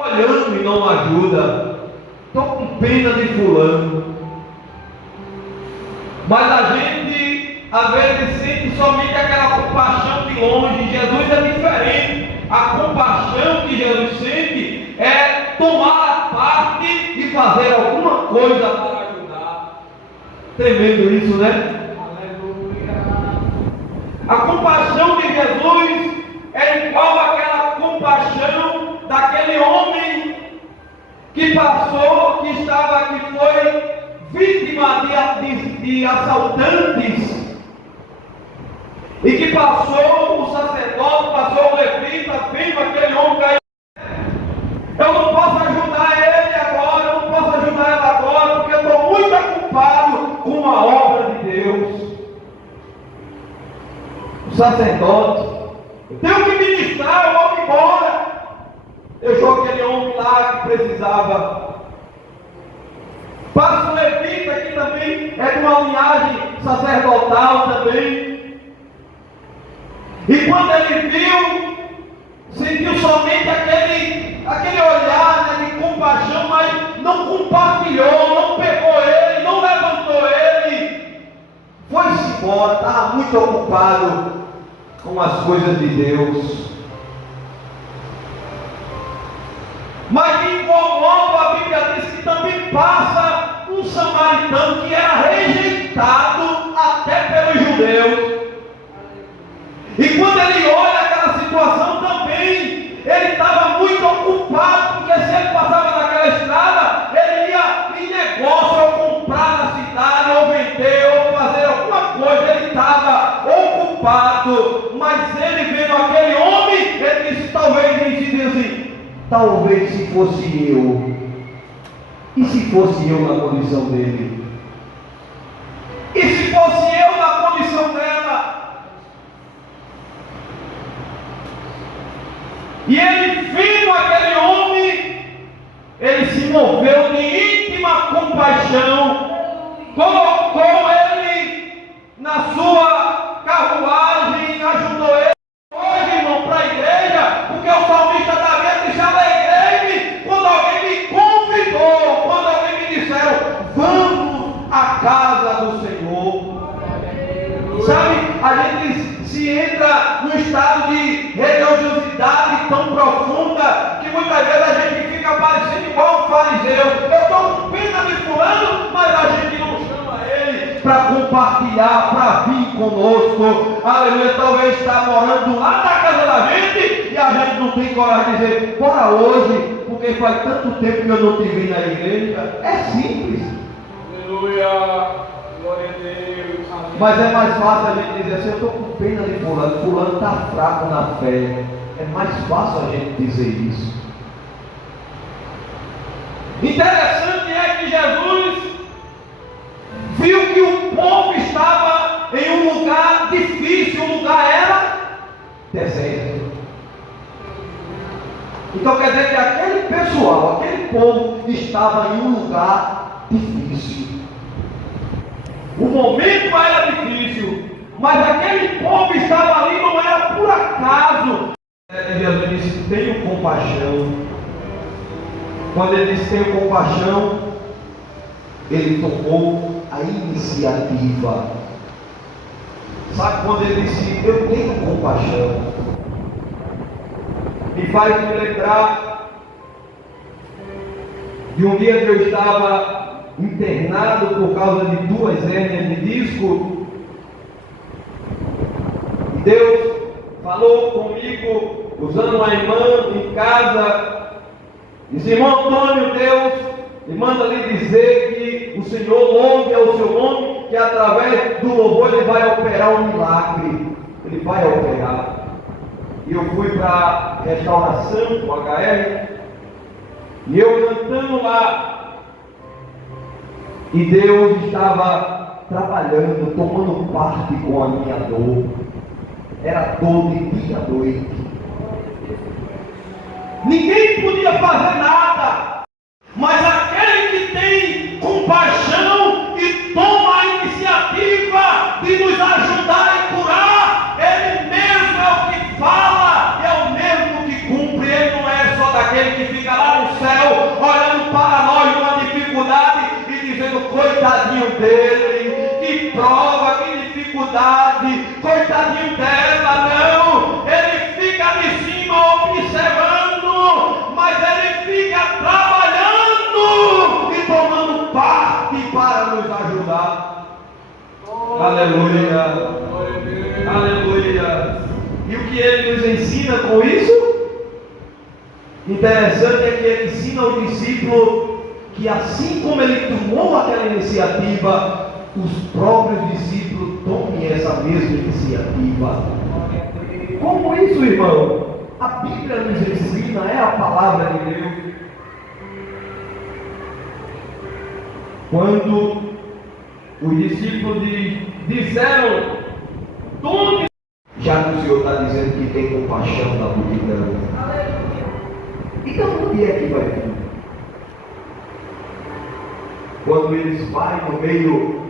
olhando e não ajuda. Estou com pena de fulano. Mas a gente, às vezes, sente somente aquela compaixão de longe. Jesus é diferente. A compaixão que Jesus sente é tomar a parte e fazer alguma coisa para ajudar. Tremendo isso, né? Aleluia. A compaixão de Jesus é igual àquela compaixão daquele homem que passou, que foi vítima de assaltantes, e que passou o sacerdote, passou o levita, vendo aquele homem cair. Eu não posso ajudar ele agora, eu não posso ajudar ele agora, porque eu estou muito ocupado com a obra de Deus. O sacerdote, eu tenho que ministrar, eu vou embora. Deixou aquele homem lá que precisava. Passa o levita, que também é de uma linhagem sacerdotal também. E quando ele viu, sentiu somente aquele olhar, né, de compaixão, mas não compartilhou, não pegou ele, não levantou ele. Foi-se embora, estava muito ocupado com as coisas de Deus. Mas de igual modo a Bíblia diz que também passa um samaritano que era rejeitado até pelos judeus. E quando ele olha aquela situação também, ele estava muito ocupado, porque se ele passava naquela estrada, ele ia em negócio, ou comprar na cidade, ou vender, ou fazer alguma coisa, ele estava ocupado. Mas ele vendo aquele homem, ele disse, talvez ele se diz assim, talvez se fosse eu, e se fosse eu na condição dele, e se fosse eu na condição dela. E ele vendo aquele homem, ele se moveu de íntima compaixão, colocou ele na sua carruagem, ajudou ele. Hoje, irmão, para a igreja, porque o salmista Davi disse, alegrei-me quando alguém me convidou, quando alguém me disseram, vamos à casa do Senhor. Sabe, a gente se entra num estado de religiosidade tão profunda, que muitas vezes a gente fica parecendo igual um fariseu. Eu estou com pena de fulano, mas a gente não chama ele para compartilhar, para vir conosco. Aleluia, talvez está morando lá na casa da gente, e a gente não tem coragem de dizer, bora hoje, porque faz tanto tempo que eu não te vi na igreja. É simples. Aleluia. Glória a Deus. Amém. Mas é mais fácil a gente dizer assim, eu estou com pena de fulano está fraco na fé. É mais fácil a gente dizer isso. Interessante é que Jesus viu que o povo estava em um lugar difícil, o lugar era deserto. Então quer dizer que aquele pessoal, aquele povo estava em um lugar difícil. O momento era difícil, mas aquele povo estava ali, não era por acaso. Jesus disse, tenho compaixão. Quando ele disse, tenho compaixão, ele tomou a iniciativa. Sabe quando ele disse, eu tenho compaixão? Me faz me lembrar de um dia que eu estava internado por causa de 2 hérnias de disco. E Deus falou comigo, usando uma irmã em casa, disse, irmão Antônio, Deus me manda lhe dizer que o Senhor louve ao seu nome, que através do louvor ele vai operar um milagre. Ele vai operar. E eu fui para a restauração, o HR, e eu cantando lá, e Deus estava trabalhando, tomando parte com a minha dor. Era dor de dia à noite. Ninguém podia fazer nada, mas aquele que tem compaixão e toma a iniciativa de nos ajudar e curar, ele mesmo é o que fala, é o mesmo que cumpre. Ele não é só daquele que fica lá no céu, olhando para nós numa dificuldade e dizendo, coitadinho dele, que prova, que dificuldade, coitadinho dela. Não, ele fica de cima observando, mas ele fica trabalhando e tomando parte para nos ajudar. Aleluia, aleluia. E o que ele nos ensina com isso? Interessante é que ele ensina ao discípulo que assim como ele tomou aquela iniciativa, os próprios discípulos tomem essa mesma iniciativa. Como isso, irmão? A Bíblia nos ensina, é a palavra de Deus. Quando os discípulos disseram, tome, já que o Senhor está dizendo que tem compaixão da multidão. Então o que é que vai vir? Quando eles vão no meio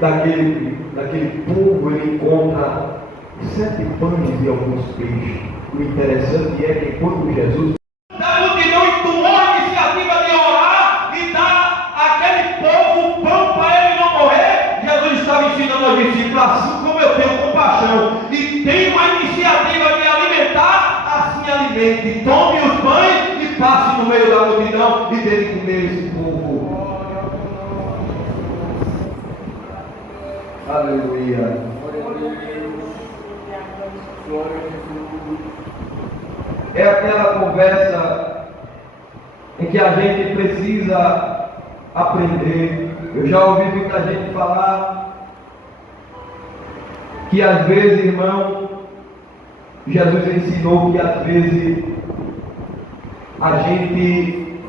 daquele povo, ele encontra 7 pães e alguns peixes. O interessante é que quando Jesus da multidão tomou a iniciativa de orar e dar àquele povo pão para ele não morrer, Jesus estava ensinando aos discípulos, assim como eu tenho compaixão e tenho a iniciativa de alimentar, assim alimente. Tome os pães e passe no meio da multidão e dele comer esse povo. Aleluia. É aquela conversa em que a gente precisa aprender. Eu já ouvi muita gente falar que às vezes, irmão, Jesus ensinou que às vezes a gente,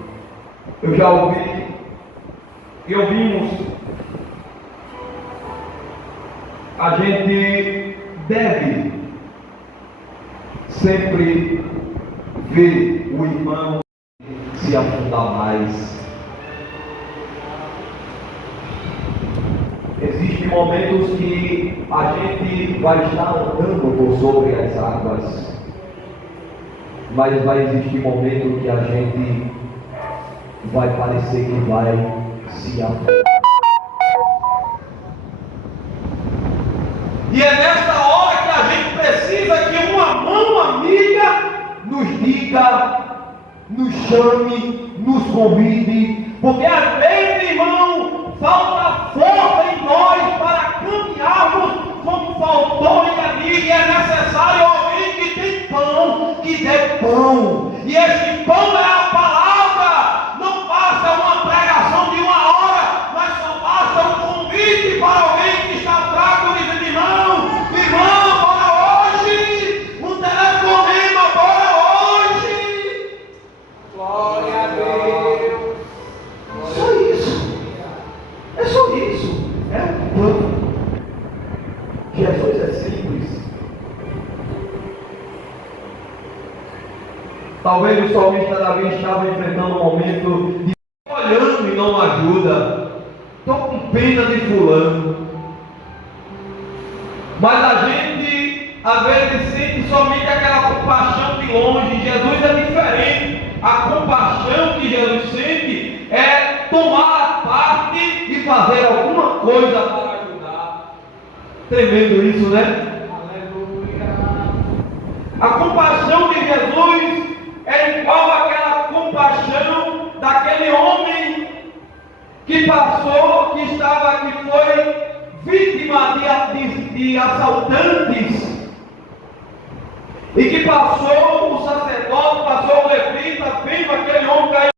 eu já ouvi, e ouvimos, a gente deve sempre ver o irmão se afundar mais. Existem momentos que a gente vai estar andando por sobre as águas, mas vai existir momentos que a gente vai parecer que vai se afundar. E é nesta hora que a gente precisa que uma mão amiga nos diga, nos chame, nos convide, porque às vezes, irmão, falta força em nós para caminharmos como faltou em ali, e é necessário alguém que tem pão, que dê pão, e esse pão é a palavra. Não basta uma pregação de 1 hora, mas só basta um convite para alguém que está fraco, dizendo, irmão, bora hoje, um telefonema, bora hoje. Glória a Deus. Só isso. É só isso. É um plano. Jesus é simples. Talvez o salmista Davi estava enfrentando um momento de olhando e não ajuda. Estou com pena de fulano. Mas a gente às vezes sente somente aquela compaixão de longe. Jesus é diferente. A compaixão que Jesus sente é tomar a parte e fazer alguma coisa para ajudar. Tremendo isso, né? Aleluia. A compaixão de Jesus é igual àquela compaixão daquele homem que passou, que foi vítima de assaltantes, e que passou o sacerdote, passou o levita, vendo aquele homem cair